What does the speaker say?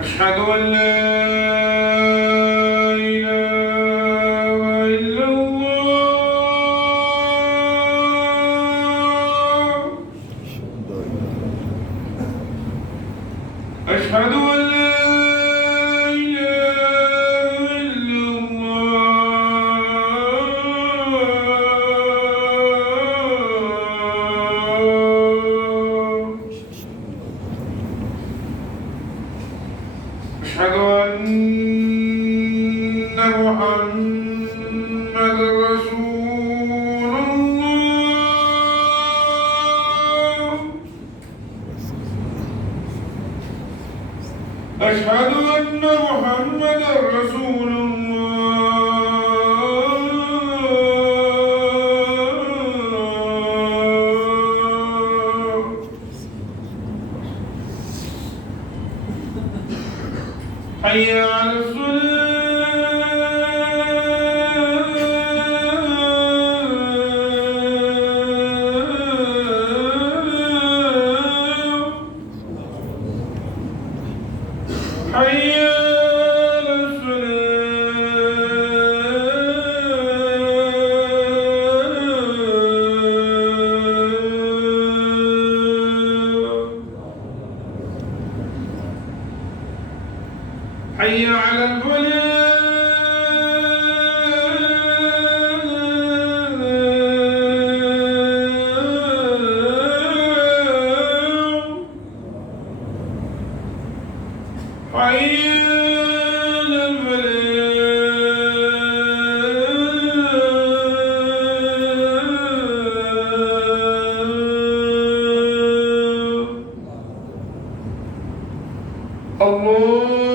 أشهد أن لا إله إلا الله. أشهد أن لا إله إلا الله. أشهد أن محمدًا رسول الله. أشهد أن محمدًا رسول الله. حي على الصلاة. حي على الصلاة. حي على الفلاح. حي على الفلاح. الله